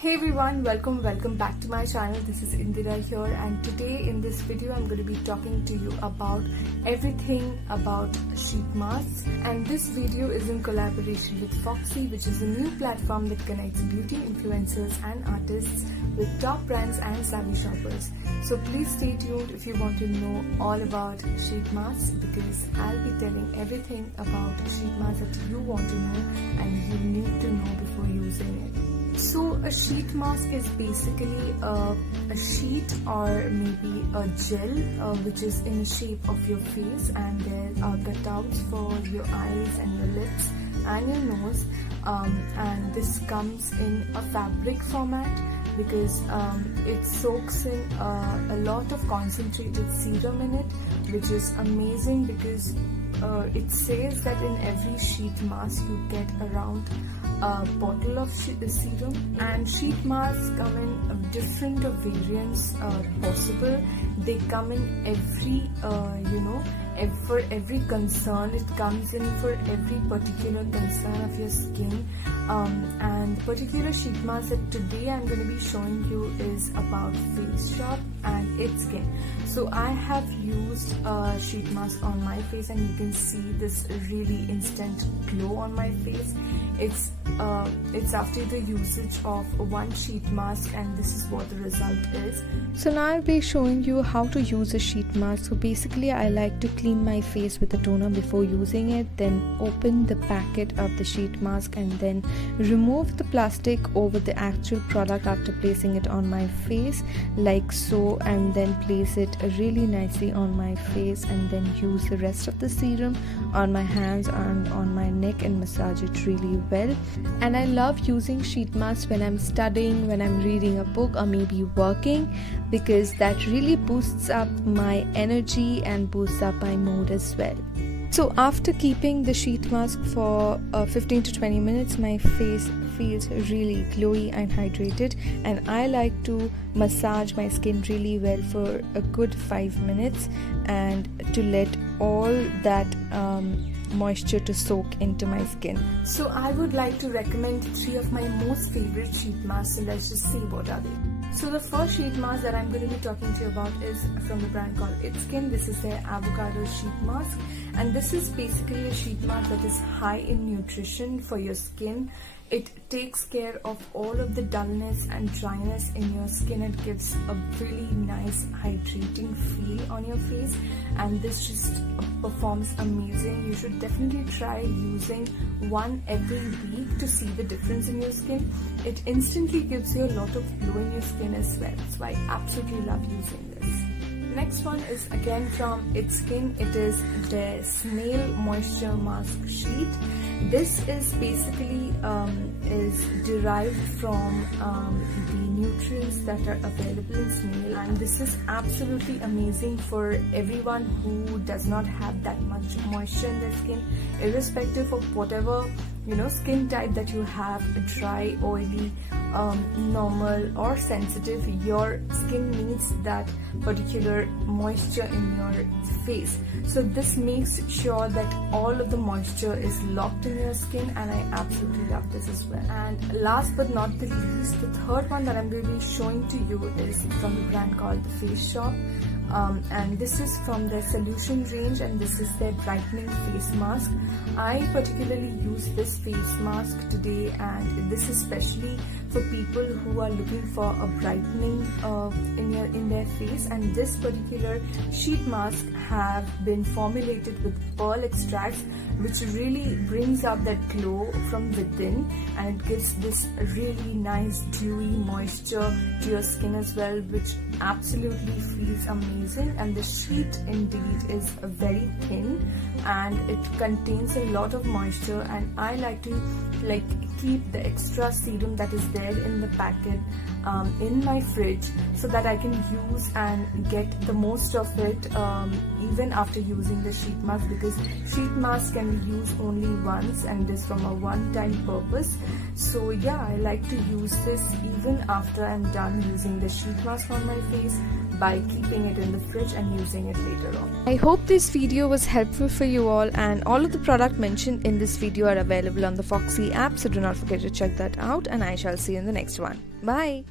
Hey everyone, welcome back to my channel. This is Indira here, and today in this video I'm going to be talking to you about everything about sheet masks. And this video is in collaboration with Foxy, which is a new platform that connects beauty influencers and artists with top brands and savvy shoppers. So please stay tuned if you want to know all about sheet masks, because I'll be telling everything about sheet masks that you want to know and you need to know before using it. So a sheet mask is basically a sheet or maybe a gel which is in the shape of your face, and there are cutouts for your eyes and your lips and your nose, and this comes in a fabric format because it soaks in a lot of concentrated serum in it, which is amazing because it says that in every sheet mask you get around a bottle of serum, and sheet masks come in different variants possible. They come in every for every concern. It comes in for every particular concern of your skin, and the particular sheet mask that today I'm going to be showing you is about Face Shop and It's Skin. So I have used a sheet mask on my face, and you can see this really instant glow on my face. It's after the usage of one sheet mask, and this is what the result is. So now I'll be showing you how to use a sheet mask. So basically I like to clean my face with a toner before using it, then open the packet of the sheet mask and then remove the plastic over the actual product after placing it on my face like so, and then place it really nicely on my face, and then use the rest of the serum on my hands and on my neck and massage it really well. And I love using sheet masks when I'm studying, when I'm reading a book, or maybe working, because that really boosts up my energy and boosts up my mood as well. So after keeping the sheet mask for 15 to 20 minutes, my face feels really glowy and hydrated, and I like to massage my skin really well for a good 5 minutes, and to let all that moisture to soak into my skin. So I would like to recommend 3 of my most favorite sheet masks, and let's just see what are they. So the first sheet mask that I'm going to be talking to you about is from the brand called It's Skin. This is their avocado sheet mask, and this is basically a sheet mask that is high in nutrition for your skin. It takes care of all of the dullness and dryness in your skin. It gives a really nice hydrating feel on your face, and this just performs amazing. You should definitely try using one every week to see the difference in your skin. It instantly gives you a lot of glow in your skin as well. So I absolutely love using this. Next one is again from It's Skin. It is the Snail Moisture Mask Sheet. This is basically is derived from the nutrients that are available in snail, and this is absolutely amazing for everyone who does not have that much moisture in their skin, irrespective of whatever skin type that you have, dry, oily, normal or sensitive. Your skin needs that particular moisture in your face, so this makes sure that all of the moisture is locked in your skin, and I absolutely love this as well. And last but not the least, the third one that I'm going to be showing to you is from the brand called the Face Shop. And this is from their solution range, and this is their brightening face mask. I particularly use this face mask today, and this is especially for people who are looking for a brightening in their face. And this particular sheet mask have been formulated with pearl extracts, which really brings out that glow from within, and it gives this really nice dewy moisture to your skin as well, which absolutely feels amazing. And the sheet indeed is very thin, and it contains a lot of moisture, and I like to keep the extra serum that is there in the packet in my fridge, so that I can use and get the most of it even after using the sheet mask, because sheet mask can be used only once, and this from a one-time purpose. So yeah, I like to use this even after I'm done using the sheet mask on my face, by keeping it in the fridge and using it later on. I hope this video was helpful for you all, and all of the product mentioned in this video are available on the Foxy app, so do not forget to check that out, and I shall see you in the next one. Bye!